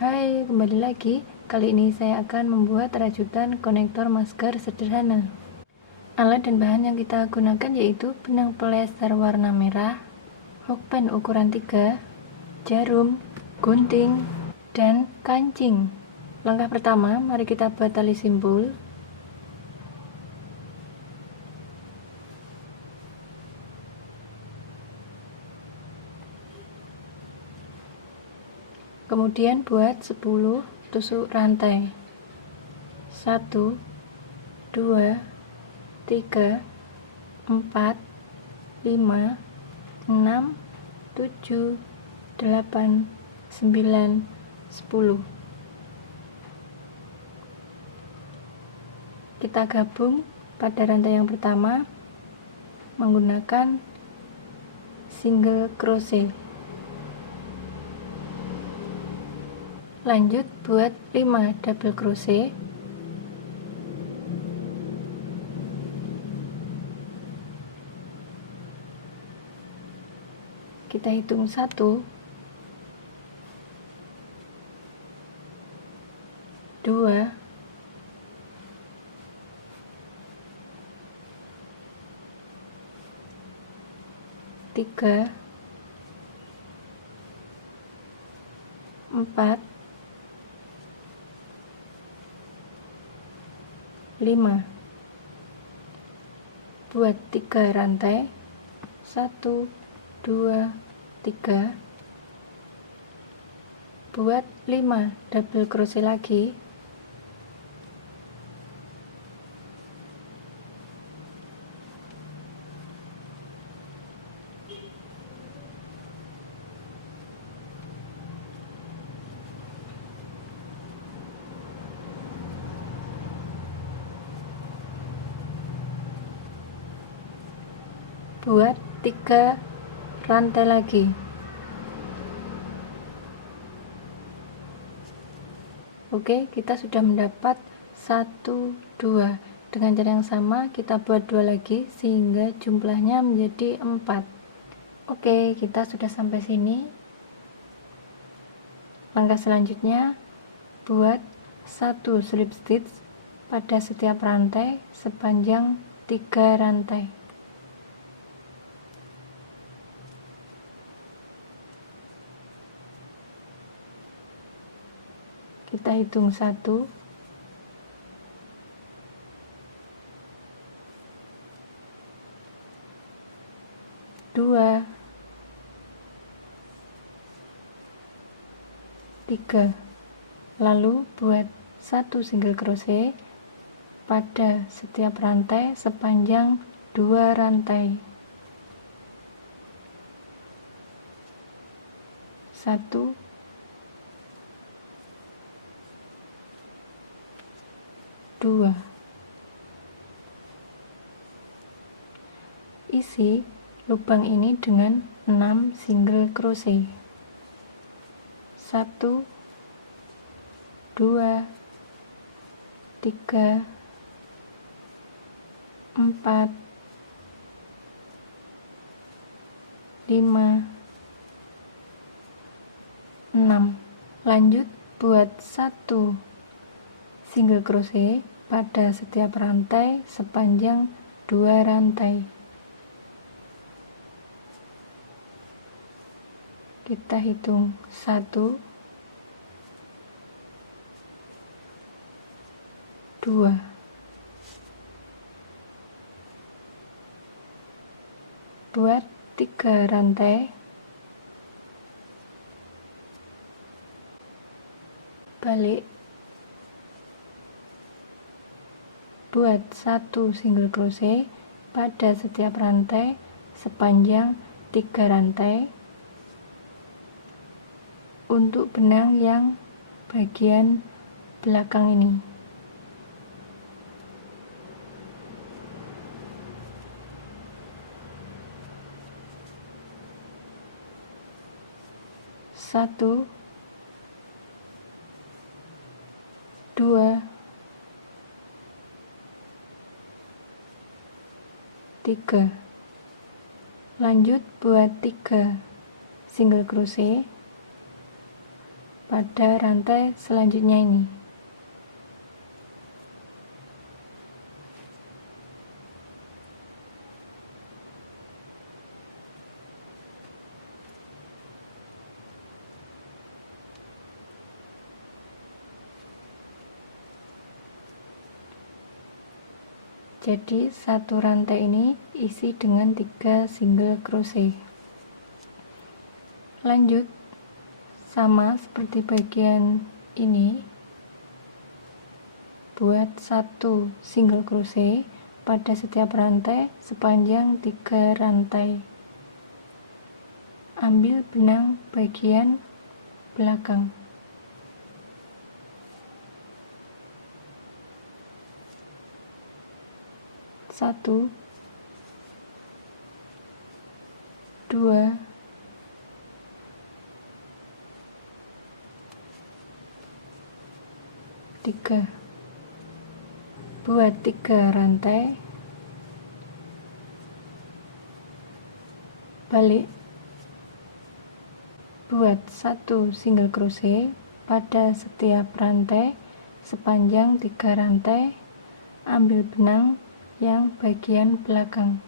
Hai, kembali lagi. Kali ini saya akan membuat rajutan konektor masker sederhana. Alat dan bahan yang kita gunakan yaitu benang polyester warna merah, hokpen ukuran 3, jarum, gunting, dan kancing. Langkah pertama, mari kita buat tali simpul. Kemudian buat 10 tusuk rantai. 1, 2, 3, 4, 5, 6, 7, 8, 9, 10. Kita gabung pada rantai yang pertama menggunakan single crochet. Lanjut buat 5 double crochet. Kita hitung 1, 2, 3, 4, 5. Buat 3 rantai. 1, 2, 3. Buat 5 double crochet lagi. Buat 3 rantai lagi. Oke, kita sudah mendapat 1, 2. Dengan cara yang sama kita buat 2 lagi sehingga jumlahnya menjadi 4. Oke, kita sudah sampai sini. Langkah selanjutnya, buat 1 slip stitch pada setiap rantai sepanjang 3 rantai. Kita hitung 1, 2, 3. Lalu buat 1 single crochet pada setiap rantai sepanjang 2 rantai. 1, 2. Isi lubang ini dengan 6 single crochet. 1, 2, 3, 4, 5, 6. Lanjut buat 1 single crochet pada setiap rantai sepanjang 2 rantai. Kita hitung 1, 2. Buat 3 rantai. Balik. Buat 1 single crochet pada setiap rantai sepanjang 3 rantai untuk benang yang bagian belakang ini. Satu, 2, 3. Lanjut buat 3 single crochet pada rantai selanjutnya ini. Jadi satu rantai ini isi dengan 3 single crochet. Lanjut, sama seperti bagian ini, buat satu single crochet pada setiap rantai sepanjang 3 rantai. Ambil benang bagian belakang. Satu, dua, tiga. Buat 3 rantai, balik, buat satu single crochet pada setiap rantai sepanjang 3 rantai. Ambil benang yang bagian belakang.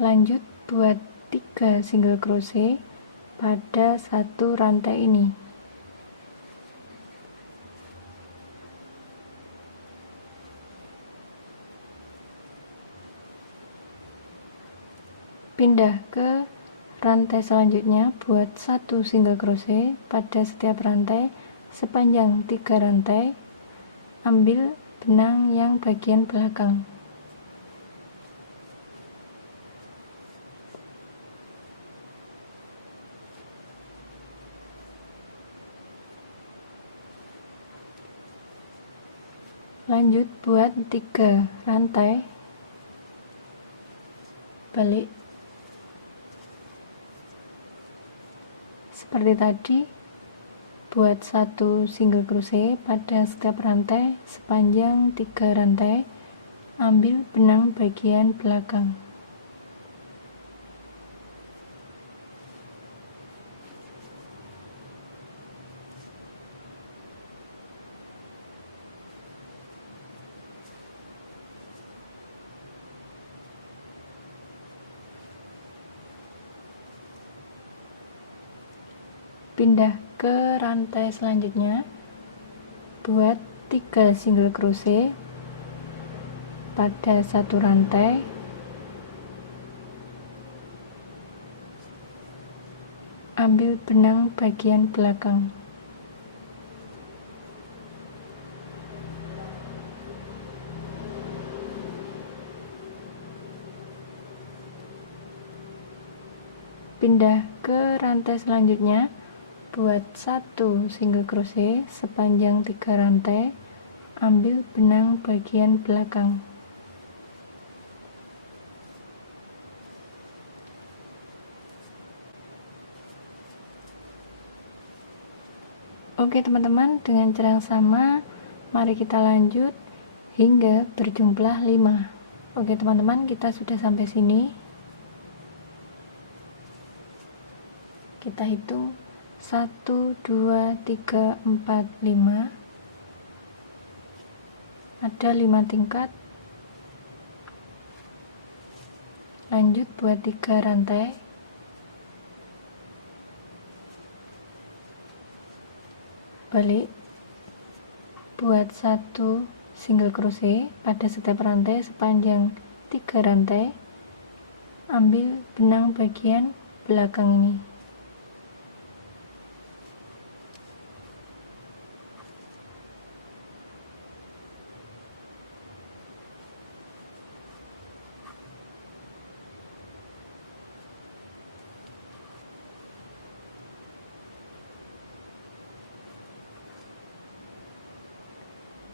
Lanjut buat 3 single crochet pada satu rantai ini. Pindah ke rantai selanjutnya, buat satu single crochet pada setiap rantai sepanjang 3 rantai. Ambil benang yang bagian belakang. Lanjut buat 3 rantai, balik seperti tadi. Buat satu single crochet pada setiap rantai sepanjang 3 rantai. Ambil benang bagian belakang. Pindah ke rantai selanjutnya, buat 3 single crochet pada satu rantai. Ambil benang bagian belakang. Pindah ke rantai selanjutnya, buat satu single crochet sepanjang 3 rantai. Ambil benang bagian belakang. Oke teman-teman, dengan cara yang sama mari kita lanjut hingga berjumlah 5. Oke teman-teman, kita sudah sampai sini. Kita hitung 1, 2, 3, 4, 5. Ada 5 tingkat. Lanjut buat 3 rantai. Balik, buat satu single crochet pada setiap rantai sepanjang 3 rantai. Ambil benang bagian belakang ini.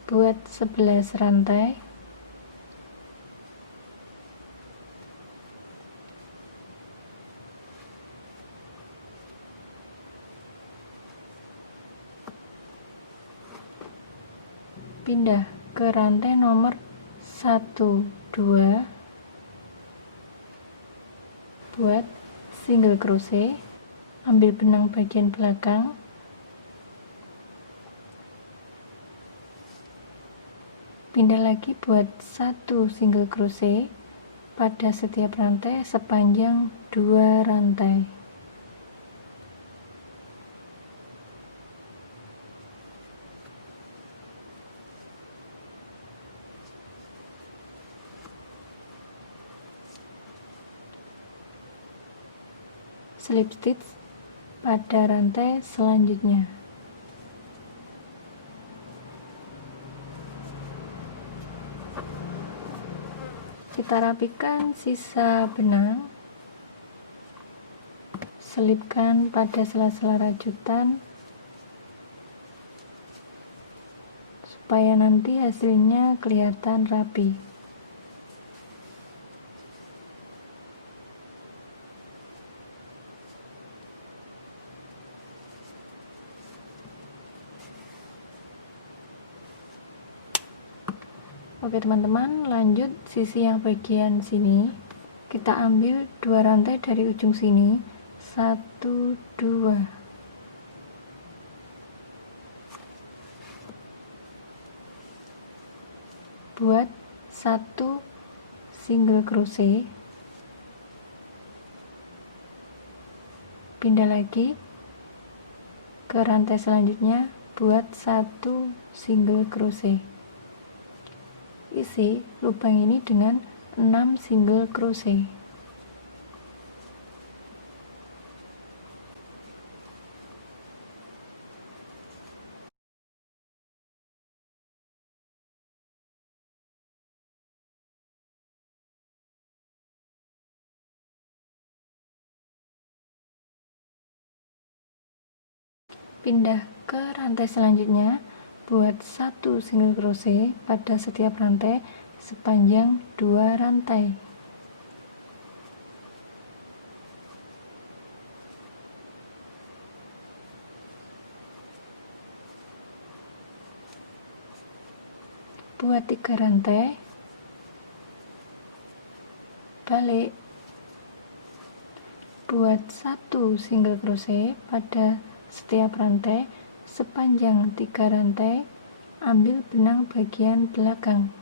Buat 11 rantai. Pindah ke rantai nomor 1, 2, buat single crochet, ambil benang bagian belakang, pindah lagi buat 1 single crochet pada setiap rantai sepanjang 2 rantai. Slip stitch pada rantai selanjutnya. Kita rapikan sisa benang, selipkan pada sela-sela rajutan supaya nanti hasilnya kelihatan rapi. Oke teman-teman, lanjut sisi yang bagian sini kita ambil 2 rantai dari ujung sini, 1, 2, buat 1 single crochet, pindah lagi ke rantai selanjutnya buat 1 single crochet. Isi lubang ini dengan 6 single crochet. Pindah ke rantai selanjutnya, buat 1 single crochet pada setiap rantai sepanjang 2 rantai. Buat 3 rantai, balik, buat 1 single crochet pada setiap rantai sepanjang 3 rantai, ambil benang bagian belakang.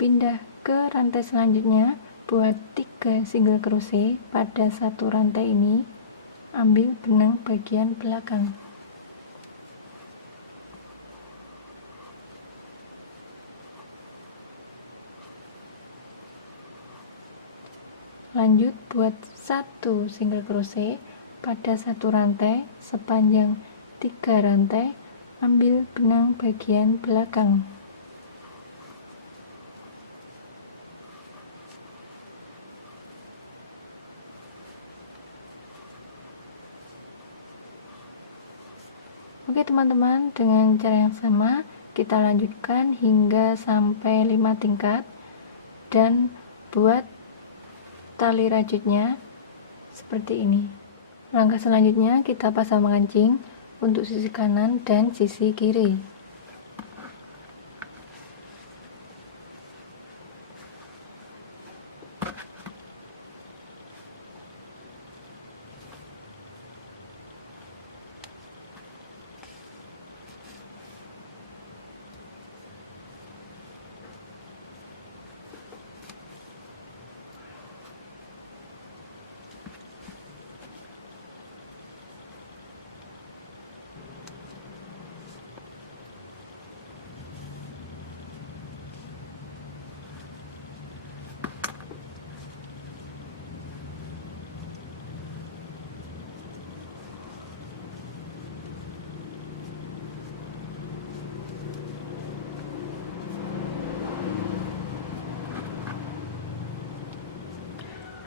Pindah ke rantai selanjutnya, buat 3 single crochet pada 1 rantai ini, ambil benang bagian belakang. Lanjut buat 1 single crochet pada 1 rantai sepanjang 3 rantai, ambil benang bagian belakang. Oke teman-teman, dengan cara yang sama kita lanjutkan hingga sampai 5 tingkat dan buat tali rajutnya seperti ini. Langkah selanjutnya kita pasang mengancing untuk sisi kanan dan sisi kiri.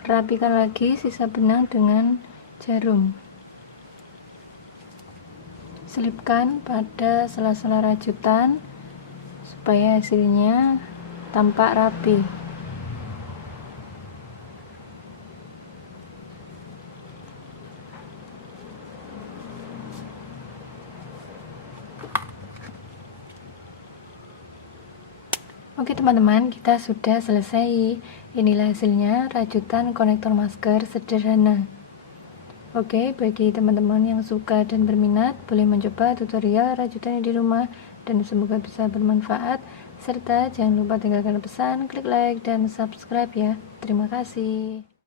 Rapikan lagi sisa benang dengan jarum. Selipkan pada sela-sela rajutan supaya hasilnya tampak rapi. Oke teman-teman, kita sudah selesai. Inilah hasilnya rajutan konektor masker sederhana. Oke, bagi teman-teman yang suka dan berminat, boleh mencoba tutorial rajutannya di rumah, dan semoga bisa bermanfaat. Serta jangan lupa tinggalkan pesan, klik like, dan subscribe ya. Terima kasih.